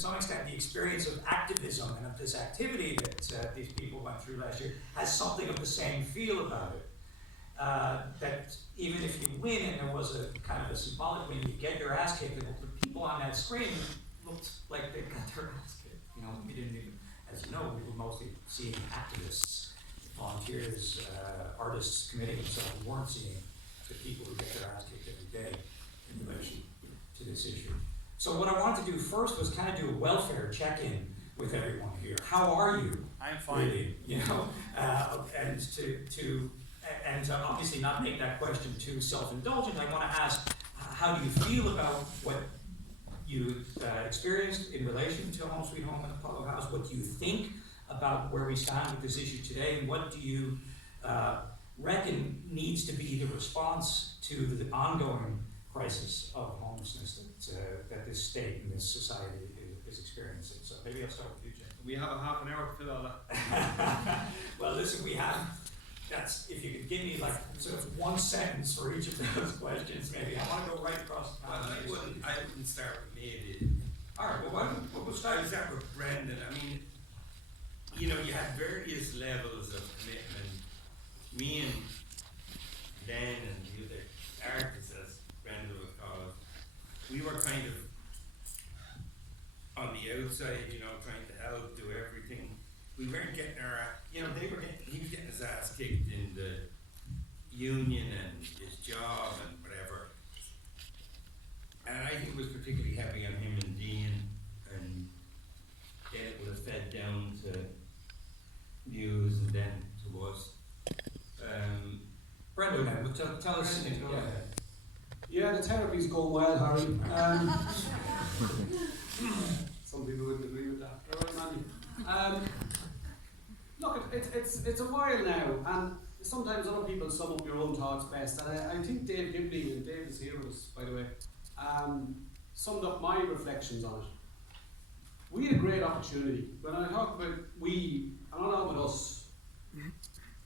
some extent, the experience of activism and of this activity that these people went through last year has something of the same feel about it. That even if you win and there was a kind of a symbolic win, you get your ass kicked, the people on that screen looked like they got their ass kicked. You know, we didn't even, as you know, we were mostly seeing activists, volunteers, artists committing themselves. We weren't seeing the people who get their ass kicked every day in relation to this issue. So what I wanted to do first was kind of do a welfare check-in with everyone here. How are you? I'm fine. Really, you know, and obviously not make that question too self-indulgent. I want to ask, how do you feel about what you experienced in relation to Home Sweet Home and Apollo House? What do you think about where we stand with this issue today? And what do you reckon needs to be the response to the ongoing crisis of homelessness that this state and this society is experiencing? So maybe I'll start with you, Jim. We have a half an hour to fill all that. Well, listen, we have. If you could give me like sort of one sentence for each of those questions, maybe. I want to go right across the Well, I wouldn't start with me. All right, well, we'll start with Brendan. I mean, you know, you had various levels of commitment. Me and Dan and the other artists, as Brendan would call it, we were kind of on the outside, you know, trying to help, do everything. We weren't getting our, you know, he was getting his ass kicked in the union and his job and whatever. And I think it was particularly heavy on him and Dean, and then it would have fed down to news and then to us. Brendan, tell us. Yeah, the therapy's going well, Harry. Some people wouldn't agree with that. All right, Mandy. Look, it's a while now, and sometimes other people sum up your own thoughts best. And I think Dave Gibney, and Dave is here with us, by the way, summed up my reflections on it. We had a great opportunity. When I talk about we, I'm not talking about us, I'm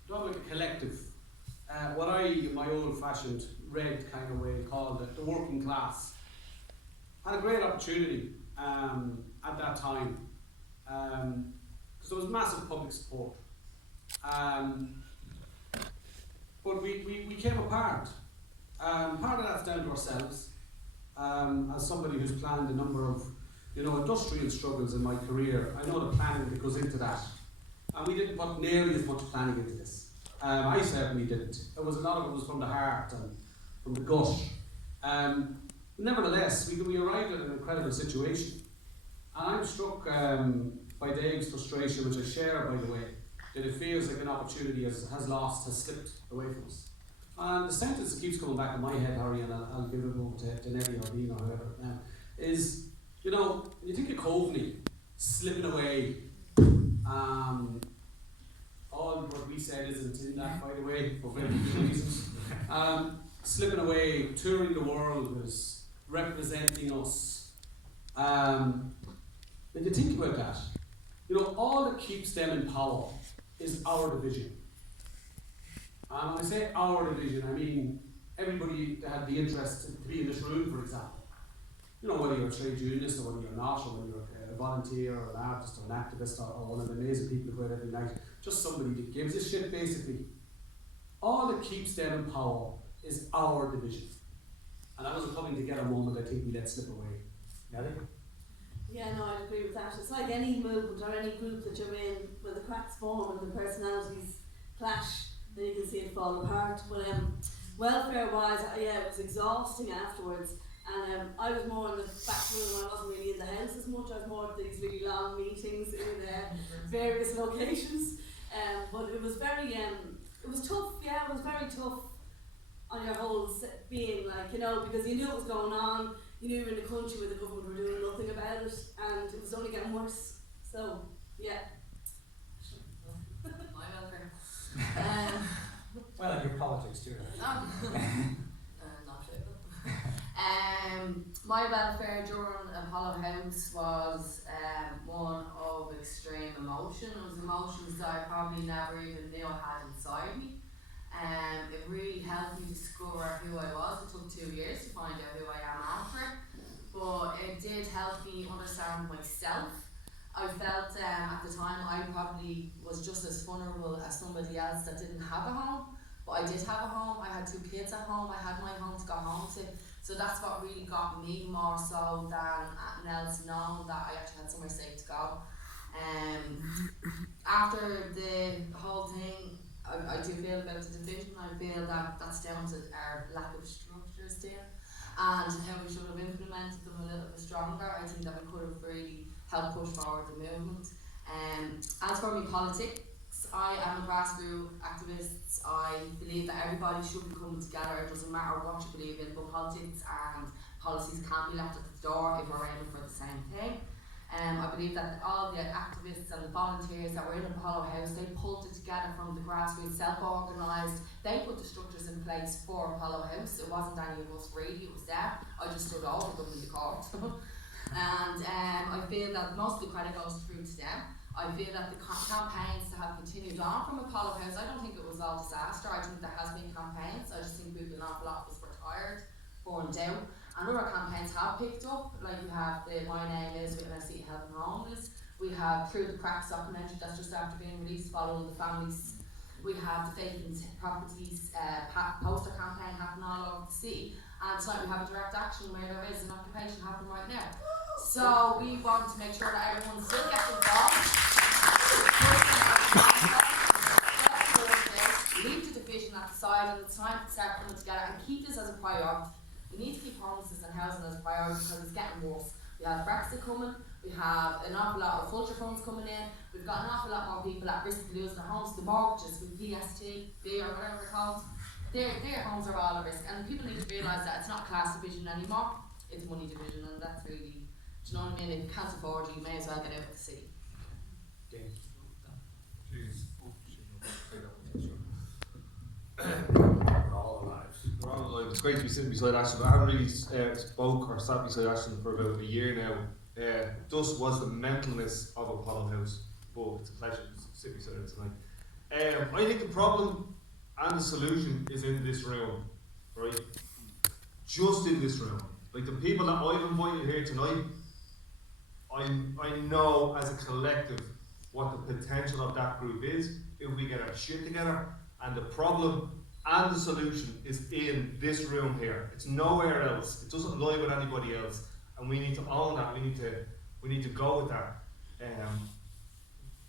talking about the collective. What I, in my old-fashioned red kind of way, called it, the working class, had a great opportunity at that time. Because there was massive public support. But we came apart. Part of that's down to ourselves. As somebody who's planned a number of, industrial struggles in my career, I know the planning that goes into that. And we didn't put nearly as much planning into this. I certainly didn't. A lot of it was from the heart and from the gut. Nevertheless, we arrived at an incredible situation. And I'm struck by Dave's frustration, which I share, by the way, that it feels like an opportunity has slipped away from us. And the sentence that keeps coming back in my head, Harry, and I'll give it over to Nelly or Dean or whoever now, is, you think of Coveney slipping away, all what we said isn't in that, by the way, for very good reasons. Slipping away, touring the world, was representing us. When you think about that, all that keeps them in power is our division. And when I say our division, I mean everybody that had the interest to be in this room, for example. Whether you're a trade unionist or whether you're not, or whether you're a volunteer or an artist or an activist or one of the amazing people who go out every night, just somebody that gives a shit, basically. All that keeps them in power is our division. And that was a coming together moment I think we let slip away. Nelly? Yeah, no, I'd agree with that. It's like any movement or any group that you're in, when the cracks form and the personalities clash, then you can see it fall apart. But welfare-wise, it was exhausting afterwards. And I was more in the back room, I wasn't really in the house as much. I was more at these really long meetings in various locations. But it was very, it was tough, it was very tough on your whole being, because you knew what was going on. You knew you were in a country where the government were doing nothing about it, and it was only getting worse. So, yeah. My welfare. Well, and your politics too. Not it. My welfare during Apollo House was one of extreme emotion. It was emotions that I probably never even knew I had inside me. It really helped me discover who I was. It took 2 years to find out who I am after. but it did help me understand myself. I felt at the time I probably was just as vulnerable as somebody else that didn't have a home, but I did have a home. I had 2 kids at home. I had my home to go home to. So that's what really got me more so than anything else, knowing that I actually had somewhere safe to go. After the whole thing, I do feel about the division. I feel that that's down to our lack of structures there, and how we should have implemented them a little bit stronger. I think that we could have really helped push forward the movement. As for me politics, I am a grassroots activist. I believe that everybody should be coming together. It doesn't matter what you believe in, but politics and policies can't be left at the door if we're aiming for the same thing. I believe that all the activists and the volunteers that were in Apollo House, they pulled it together from the grassroots, self-organised. They put the structures in place for Apollo House. It wasn't any of us really, it was there. I just stood over them in the court. And I feel that most of the credit goes through to them. I feel that the campaigns to have continued on from Apollo House, I don't think it was all disaster. I think there has been campaigns. I just think an awful lot of us were tired, burned out. And other campaigns have picked up, like we have the My Name Is with City Help and Homeless. We have Through the Cracks documentary that's just after being released, following the families. We have the Vacant Properties poster campaign happening all over the city. And tonight we have a direct action where there is an occupation happening right now. So we want to make sure that everyone still gets involved. Leave the division at the side, and it's time to start coming together and keep this as a priority. We need to keep homelessness and housing as a priority because it's getting worse. We have Brexit coming, we have an awful lot of vulture funds coming in, we've got an awful lot more people at risk of losing their homes, the mortgages with PST, B or whatever they're called. Their homes are all at risk, and people need to realise that it's not class division anymore, it's money division, and that's really, do you know what I mean? If you can't afford it, you may as well get out of the city. We're all alive. It's great to be sitting beside Ashton. I haven't really spoke or sat beside Ashton for about a year now. Thus was the mentalness of Apollo House, but it's a pleasure to sit beside her tonight. I think the problem and the solution is in this room, right? Just in this room. Like the people that I've invited here tonight, I know as a collective what the potential of that group is if we get our shit together, and the problem and the solution is in this room here. It's nowhere else. It doesn't lie with anybody else, and we need to own that. We need to go with that.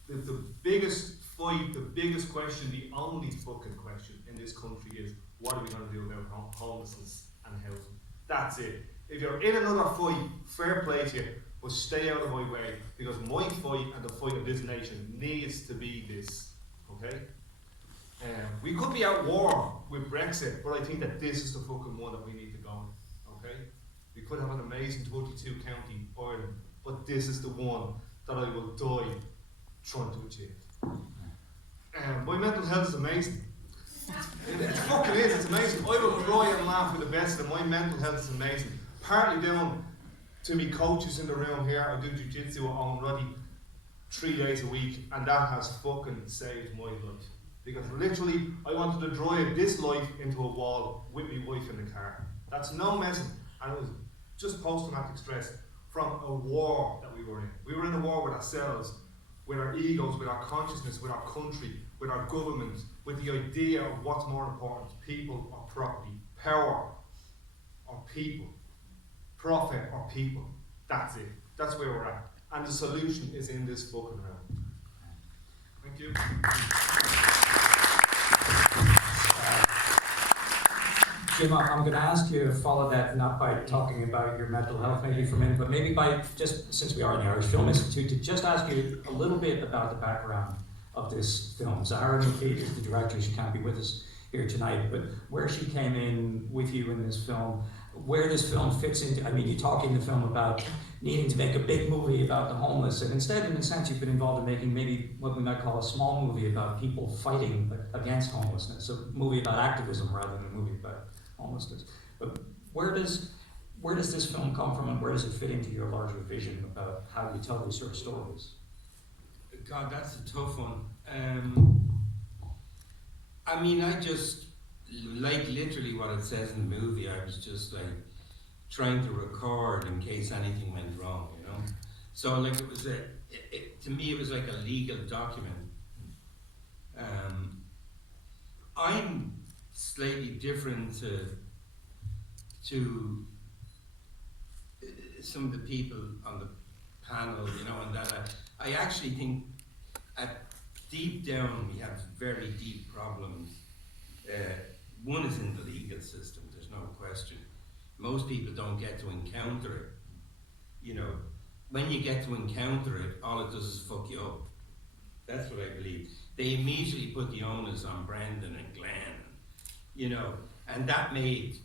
The biggest fight, the biggest question, the only fucking question in this country is what are we going to do about homelessness and housing? That's it. If you're in another fight, fair play to you, but stay out of my way, because my fight and the fight of this nation needs to be this. Okay? We could be at war with Brexit, but I think that this is the fucking one that we need to go in, okay? We could have an amazing 22 county Ireland, but this is the one that I will die trying to achieve. My mental health is amazing. It fucking is, it's amazing. I will cry and laugh with the best of them. My mental health is amazing. Partly down to me coaches in the room here. I do jiu-jitsu at Owen Ruddy 3 days a week, and that has fucking saved my life. Because literally, I wanted to drive this life into a wall with my wife in the car. That's no messing. And it was just post-traumatic stress from a war that we were in. We were in a war with ourselves, with our egos, with our consciousness, with our country, with our government, with the idea of what's more important, people or property, power or people, profit or people. That's it. That's where we're at. And the solution is in this fucking room. Thank you. Jim, I'm going to ask you to follow that, not by talking about your mental health maybe for a minute, but maybe by just, since we are in the Irish Film Institute, to just ask you a little bit about the background of this film. Zara McPeak is the director. She can't be with us here tonight, but where she came in with you in this film, where this film fits into, I mean, you talk in the film about needing to make a big movie about the homeless, and instead, in a sense, you've been involved in making maybe what we might call a small movie about people fighting against homelessness, a movie about activism rather than a movie about homelessness. But where does this film come from, and where does it fit into your larger vision about how you tell these sort of stories? God, that's a tough one. I mean, I just, like literally what it says in the movie, I was just like trying to record in case anything went wrong, you know. So like it was to me it was like a legal document. I'm slightly different to some of the people on the panel, you know, and that I actually think deep down we have very deep problems. One is in the legal system, there's no question. Most people don't get to encounter it. You know, when you get to encounter it, all it does is fuck you up. That's what I believe. They immediately put the onus on Brendan and Glenn, you know, and that made,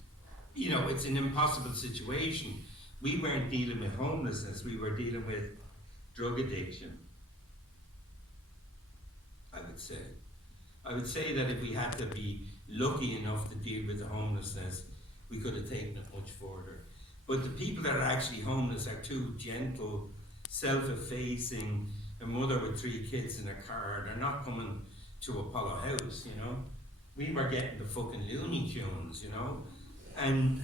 you know, it's an impossible situation. We weren't dealing with homelessness, we were dealing with drug addiction, I would say. I would say that if we had to be lucky enough to deal with the homelessness, we could have taken it much further. But the people that are actually homeless are too gentle, self-effacing, a mother with 3 kids in a car. They're not coming to Apollo House, you know. We were getting the fucking Looney Tunes, you know. And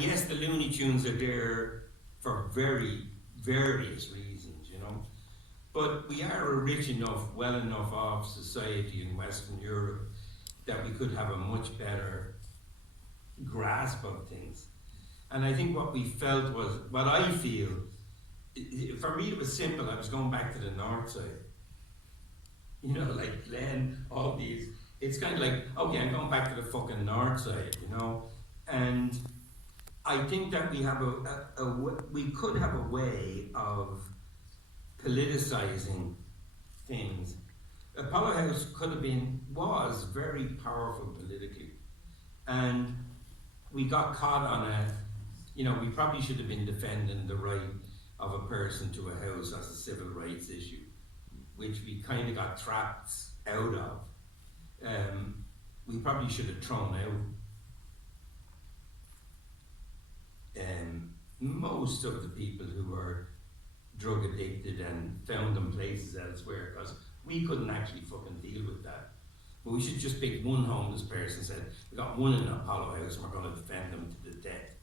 yes, the Looney Tunes are there for very various reasons, you know. But we are a rich enough, well enough off society in Western Europe that we could have a much better grasp of things. And I think what we felt was, what I feel, for me it was simple. I was going back to the north side. You know, like Glen, all these, it's kind of like, okay, I'm going back to the fucking north side, you know. And I think that we have we could have a way of politicizing things. Apollo House was very powerful politically. And we got caught on you know, we probably should have been defending the right of a person to a house as a civil rights issue, which we kind of got trapped out of. We probably should have thrown out most of the people who were drug addicted and found them places elsewhere, because we couldn't actually fucking deal with that. But we should just pick one homeless person and said, we got one in Apollo House and we're going to defend them to the death.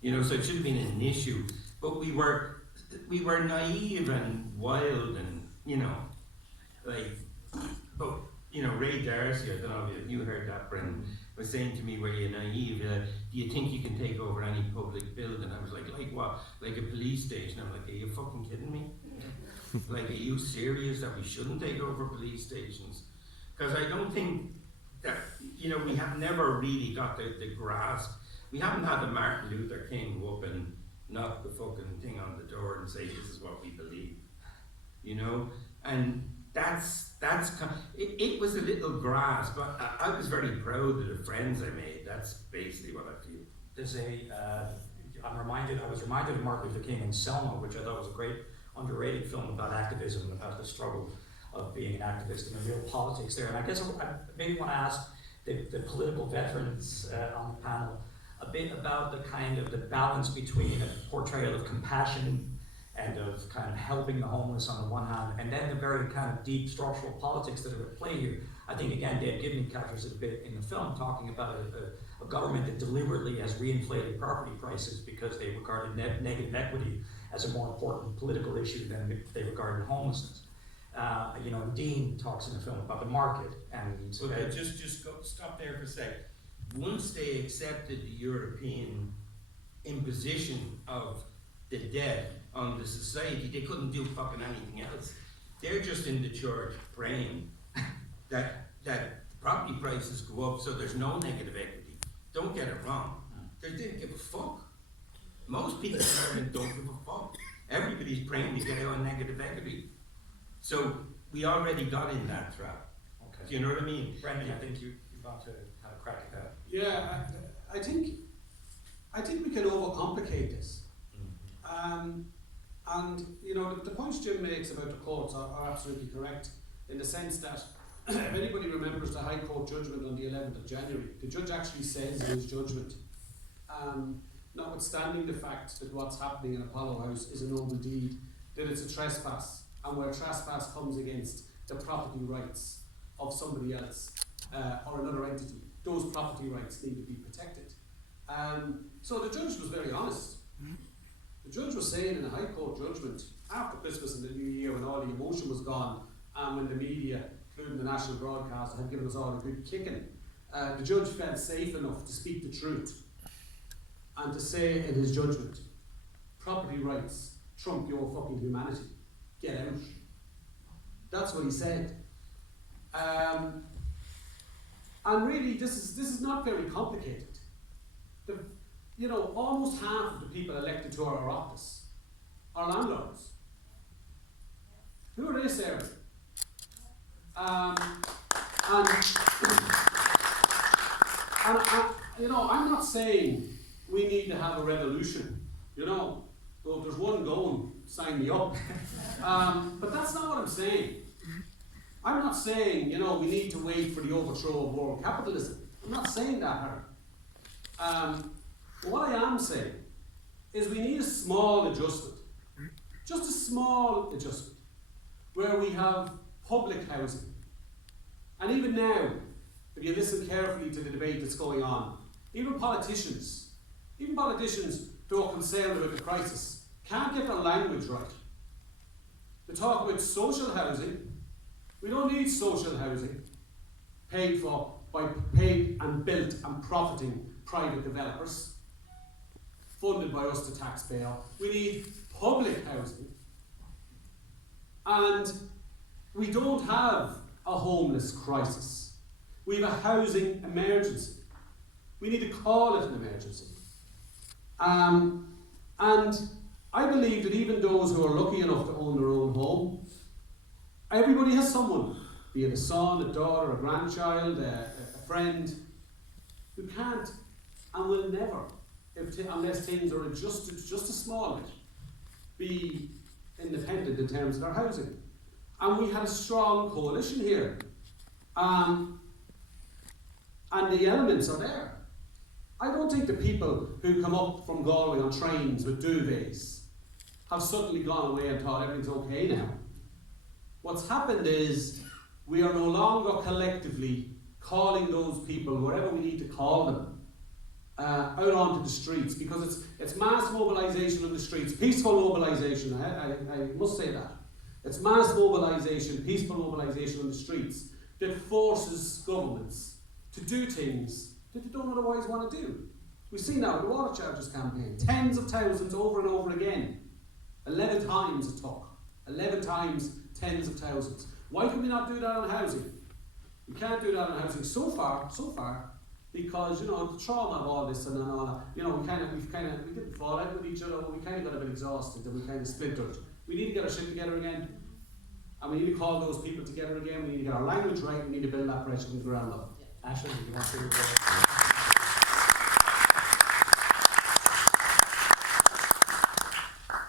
You know, so it should have been an issue. But we were naive and wild and, you know, like, but, you know, Ray Darcy, I don't know if you heard that, Brendan, was saying to me, were you naive? Do you think you can take over any public building? I was like what? Like a police station? I'm like, are you fucking kidding me? Like, are you serious that we shouldn't take over police stations? Because I don't think that, you know, we have never really got the grasp. We haven't had a Martin Luther King go up and knock the fucking thing on the door and say, this is what we believe. You know? And that's it was a little grasp, but I was very proud of the friends I made. That's basically what I feel. There's I was reminded of Martin Luther King in Selma, which I thought was a great underrated film about activism and about the struggle of being an activist and the real politics there. And I guess I maybe want to ask the political veterans on the panel a bit about the kind of the balance between a portrayal of compassion and of kind of helping the homeless on the one hand, and then the very kind of deep structural politics that are at play here. I think, again, Dave Gibney captures it a bit in the film, talking about a government that deliberately has reinflated property prices because they regarded negative equity as a more important political issue than they regarded homelessness. You know, Dean talks in the film about the market, and just stop there for a sec. Once they accepted the European imposition of the debt on the society, they couldn't do fucking anything else. They're just in the church praying that property prices go up so there's no negative equity. Don't get it wrong. They didn't give a fuck. Most people in Ireland don't give a fuck. Everybody's praying to get out of negative equity. So we already got in that trap. Okay. Do you know what I mean? Brendan, I think you want to have a crack at that. Yeah, I think we can overcomplicate this. And you know, the points Jim makes about the courts are absolutely correct, in the sense that if anybody remembers the High Court judgment on the 11th of January, the judge actually says in his judgment, notwithstanding the fact that what's happening in Apollo House is a noble deed, that it's a trespass, and where trespass comes against the property rights of somebody else or another entity, those property rights need to be protected. So the judge was very honest. The judge was saying in a High Court judgment after Christmas and the New Year, when all the emotion was gone and when the media, including the national broadcaster, had given us all a good kicking, the judge felt safe enough to speak the truth and to say in his judgment, property rights trump your fucking humanity. Get out. That's what he said. And really, this is not very complicated. Almost half of the people elected to our office are landlords. Who are they serving? And I'm not saying we need to have a revolution. Though if there's one going, sign me up. But that's not what I'm saying. I'm not saying, we need to wait for the overthrow of world capitalism. I'm not saying that, Harry. But what I am saying is we need a small adjustment. Just a small adjustment. Where we have public housing. And even now, if you listen carefully to the debate that's going on, even politicians who are concerned about the crisis can't get their language right. They talk about social housing. We don't need social housing paid for by paid and built and profiting private developers, funded by us, the taxpayer. We need public housing. And we don't have a homeless crisis. We have a housing emergency. We need to call it an emergency. And I believe that even those who are lucky enough to own their own home, everybody has someone, be it a son, a daughter, a grandchild, a friend, who can't and will never, unless things are adjusted just a small bit, be independent in terms of their housing. And we had a strong coalition here. And the elements are there. I don't think the people who come up from Galway on trains with duvets have suddenly gone away and thought everything's okay now. What's happened is we are no longer collectively calling those people, whatever we need to call them, out onto the streets, because it's mass mobilisation on the streets, peaceful mobilisation, I must say that. It's mass mobilisation, peaceful mobilisation on the streets that forces governments to do things that they don't otherwise want to do. We've seen that with the water charges campaign, tens of thousands over and over again. 11 times it took. 11 times tens of thousands. Why can we not do that on housing? We can't do that on housing so far, because the trauma of all this and all that, we didn't fall out with each other, but we kind of got a bit exhausted and we kind of splintered. We need to get our shit together again, and we need to call those people together again. We need to get our language right. We need to build that pressure from the ground up. Yeah. Ashley, do you want to?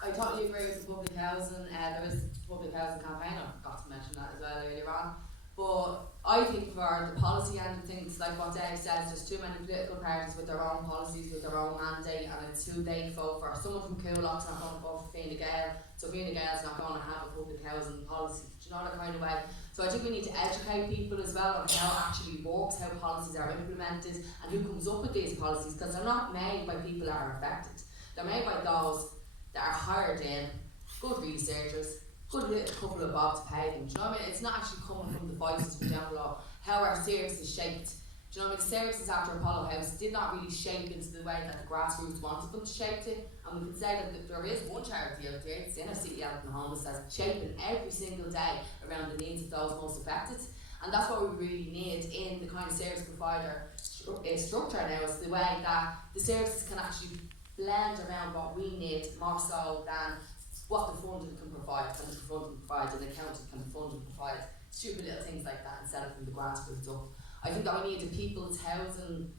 I totally agree with the public housing. There is a public housing campaign, I forgot to mention that as well earlier on. But I think for the policy end of things, like what Dave says, there's too many political parties with their own policies, with their own mandate, and it's who they vote for. Someone from Coolock's not going to vote for Fine Gael, so Fine Gael's not going to have a public housing policy. Do you know that kind of way? So I think we need to educate people as well on how it actually works, how policies are implemented, and who comes up with these policies, because they're not made by people that are affected. They're made by those that are hired in, good researchers, good little couple of bob to pay them. Do you know what I mean? It's not actually coming from the voices from down below. How our services shaped. Do you know what I mean? The services after Apollo House did not really shape into the way that the grassroots wanted them to shape it. And we can say that there is one charity out there, it's Inner City Help and Homeless, that's shaping every single day around the needs of those most affected. And that's what we really need in the kind of service provider structure now, is the way that the services can actually blend around what we need more so than what the funding can provide. Can the funding provide an accountant? Can the funding provide stupid little things like that instead of from the grassroots up? I think that we need a people's housing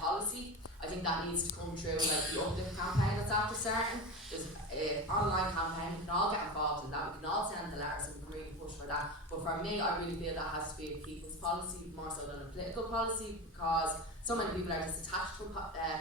policy. I think that needs to come through like the Uplift campaign that's after starting. There's an online campaign, we can all get involved in that, we can all send the letters and we can really push for that. But for me, I really feel that has to be a people's policy more so than a political policy, because so many people are just attached to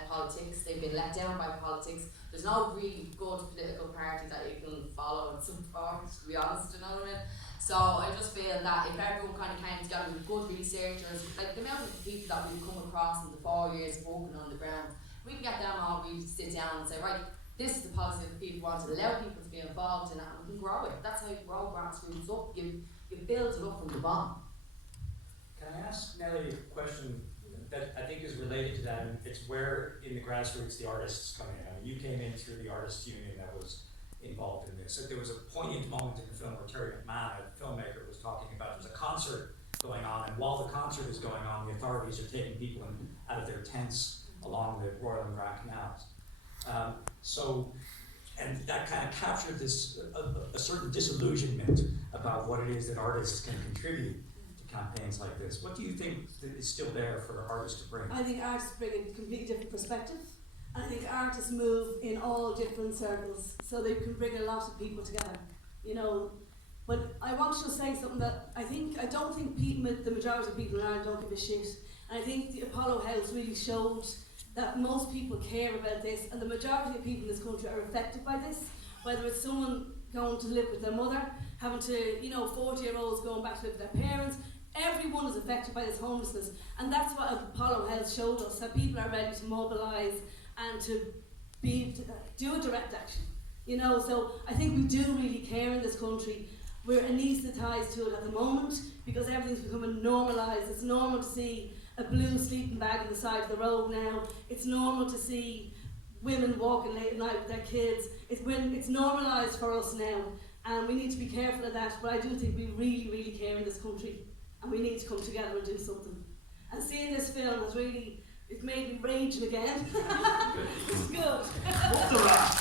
politics, they've been let down by politics. There's no really good political party that you can follow and support, to be honest, you know what I mean? So I just feel that if everyone kind of came together with good researchers, like the amount of people that we've come across in the 4 years working on the ground, We can get them all, we sit down and say, right, this is the policy that people want to allow people to be involved in it, and we can grow it. That's how you grow grassroots up. You build it up from the bottom. Can I ask Nellie a question that I think is related to that, and it's where in the grassroots the artists come in. I mean, you came in through the artists union that was involved in this. So there was a poignant moment in the film where Terry McMahon, a filmmaker, was talking about there's a concert going on, and while the concert is going on, the authorities are taking people out of their tents along the Royal and Grand Canals. And that kind of captured this a certain disillusionment about what it is that artists can contribute to campaigns like this. What do you think is still there for artists to bring? I think artists bring a completely different perspective. And I think artists move in all different circles, so they can bring a lot of people together, you know. But I want to just say something that I don't think the majority of people in Ireland don't give a shit. And I think the Apollo House really showed that most people care about this, and the majority of people in this country are affected by this, whether it's someone going to live with their mother, having to, 40-year-olds going back to live with their parents. Everyone is affected by this homelessness, and that's what Apollo Health showed us, that people are ready to mobilise and to do a direct action. So I think we do really care in this country. We're anaesthetised to it at the moment because everything's becoming normalised. It's normal to see a blue sleeping bag on the side of the road now. It's normal to see women walking late at night with their kids. It's normalised for us now, and we need to be careful of that. But I do think we really, really care in this country, and we need to come together and do something. And seeing this film has really, it made me raging again. It's good. What the rat?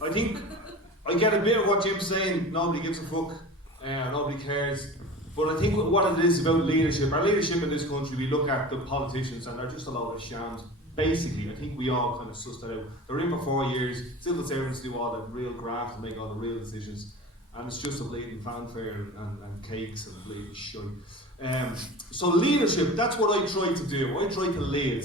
I think I get a bit of what Jim's saying. Nobody gives a fuck. Nobody cares. But I think what it is about leadership, our leadership in this country, we look at the politicians and they're just a load of shams. Basically, I think we all kind of suss that out. They're in for 4 years, civil servants do all the real graft and make all the real decisions. And it's just a bleeding fanfare and cakes and bleeding shite. So leadership, that's what I try to do. I try to lead.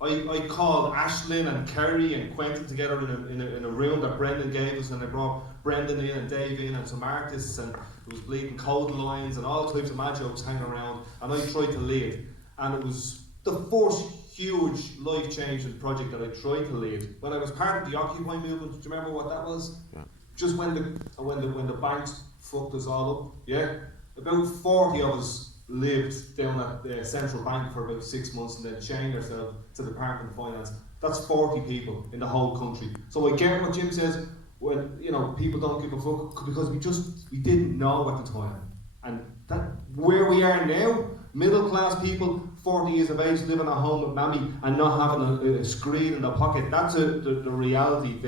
I called Ashlyn and Kerry and Quentin together in a room that Brendan gave us, and I brought Brendan in and Dave in and some artists, and there was bleeding code lines and all types of mad jokes hanging around, and I tried to lead. And it was the first huge life-changing project that I tried to lead. When I was part of the Occupy movement, do you remember what that was? Yeah. Just when the banks fucked us all up, yeah? About 40 of us lived down at the central bank for about 6 months and then chained ourselves to the Department of Finance. That's 40 people in the whole country. So I get what Jim says when people don't give a fuck, because we didn't know at the time. And that where we are now, middle class people, 40 years of age, living at home with mammy and not having a screen in their pocket, that's the reality.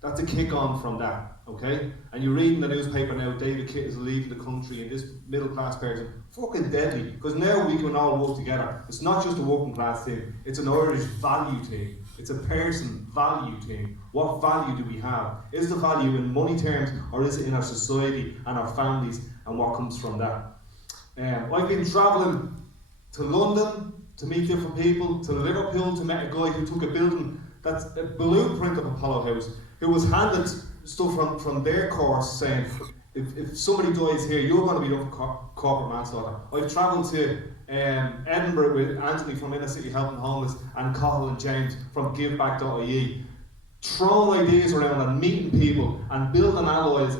That's a kick on from that, okay? And you read in the newspaper now, David Kitt is leaving the country, and this middle class person, fucking deadly, because now we can all work together. It's not just a working class thing, it's an Irish value thing. It's a person value thing. What value do we have? Is the value in money terms, or is it in our society and our families and what comes from that? I've been travelling to London to meet different people, to Liverpool to meet a guy who took a building that's a blueprint of Apollo House, who was handed stuff from their course saying, if somebody dies here, you're going to be done for corporate manslaughter. I've travelled to Edinburgh with Anthony from Inner City Helping Homeless and Cathal and James from giveback.ie, throwing ideas around and meeting people and building allies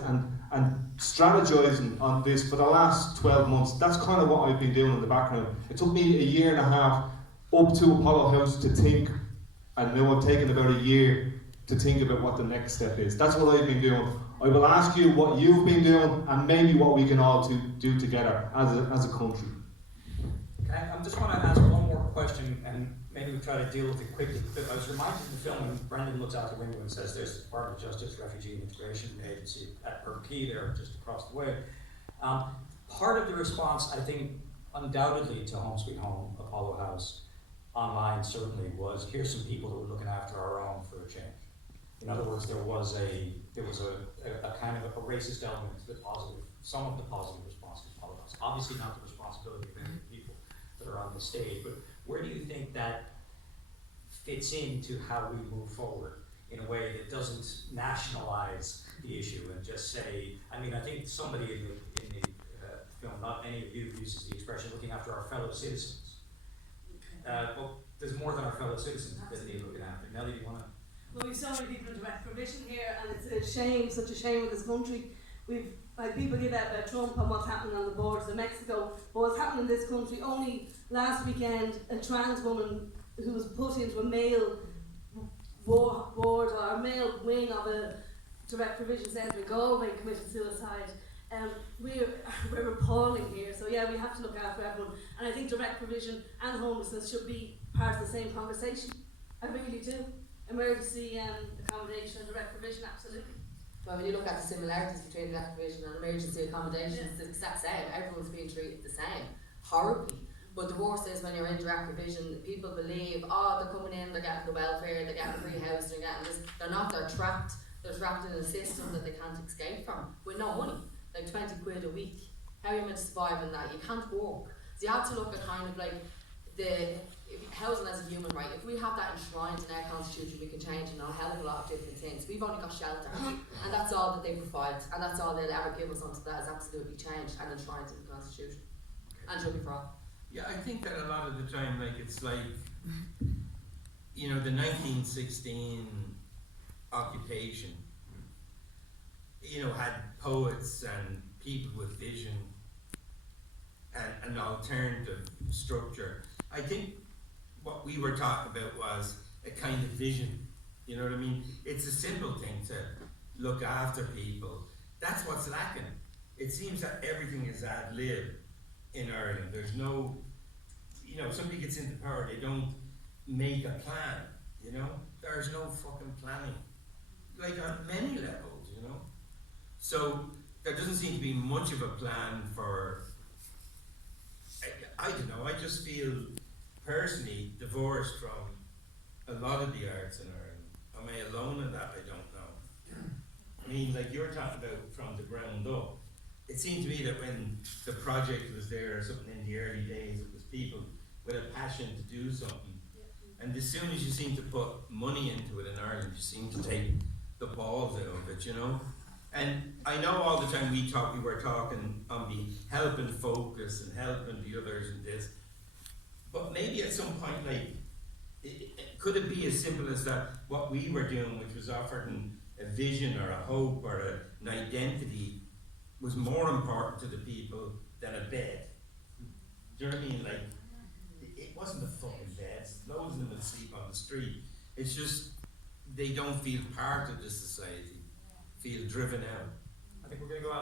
and strategising on this for the last 12 months. That's kind of what I've been doing in the background. It took me a year and a half up to Apollo House to think, and now I've taken about a year to think about what the next step is. That's what I've been doing. I will ask you what you've been doing and maybe what we can all do together as a country. I just want to ask one more question, and maybe we'll try to deal with it quickly. I was reminded in the film when Brendan looks out the window and says there's the Department of Justice Refugee and Integration Agency at Burkey there just across the way. Part of the response, I think, undoubtedly to Home Sweet Home, Apollo House, online certainly was, here's some people who are looking after our own for a change. In other words, there was a kind of a racist element to some of the positive response to Apollo House. Obviously not the responsibility of any people that are on the stage, but where do you think that fits into how we move forward in a way that doesn't nationalize the issue and just say, I mean, I think somebody in the film, not any of you, uses the expression looking after our fellow citizens. But there's more than our fellow citizens that need looking after. Nellie, do you want to? Well, we've so many people in direct provision here, and it's a shame, such a shame in this country. We've, like, people give out about Trump and what's happening on the borders of Mexico, but what's happening in this country, only last weekend, a trans woman who was put into a male ward or a male wing of a direct provision centre in Galway committed suicide. We're appalling here, so yeah, we have to look after everyone, and I think direct provision and homelessness should be part of the same conversation. I really do. Emergency accommodation and direct provision, absolutely. Well, when you look at the similarities between direct provision and emergency accommodation, it's the exact same. Everyone's being treated the same, horribly. But the worst is when you're in direct provision, people believe, oh, they're coming in, they're getting the welfare, they're getting free housing, they're getting this. They're not, they're trapped. They're trapped in a system that they can't escape from with no money, like 20 quid a week. How are you meant to survive in that? You can't work. So you have to look at kind of like the housing as a human right. If we have that enshrined in our constitution, we can change in a hell of a lot of different things. We've only got shelter, and that's all that they provide, and that's all they'll ever give us until that is absolutely changed and enshrined in the constitution, and should be for all. Yeah, I think that a lot of the time, like, it's like, you know, the 1916 occupation, you know, had poets and people with vision and an alternative structure. I think what we were talking about was a kind of vision, you know what I mean? It's a simple thing to look after people. That's what's lacking. It seems that everything is ad lib in Ireland. There's no, you know, somebody gets into power, they don't make a plan, you know? There's no fucking planning, like on many levels, you know? So there doesn't seem to be much of a plan for, I don't know, I just feel personally divorced from a lot of the arts in Ireland. Am I alone in that? I don't know. I mean, like you're talking about from the ground up. It seemed to me that when the project was there or something in the early days, it was people with a passion to do something. And as soon as you seem to put money into it in Ireland, you seem to take the balls out of it, you know? And I know all the time we were talking on the helping focus and helping the others and this, but maybe at some point, like, could it be as simple as that what we were doing, which was offering a vision or a hope or an identity, was more important to the people than a bed? Do you know what I mean? Like, it wasn't a fucking bed. Loads of them would sleep on the street. It's just, they don't feel part of the society, feel driven out. I think we're going to go out.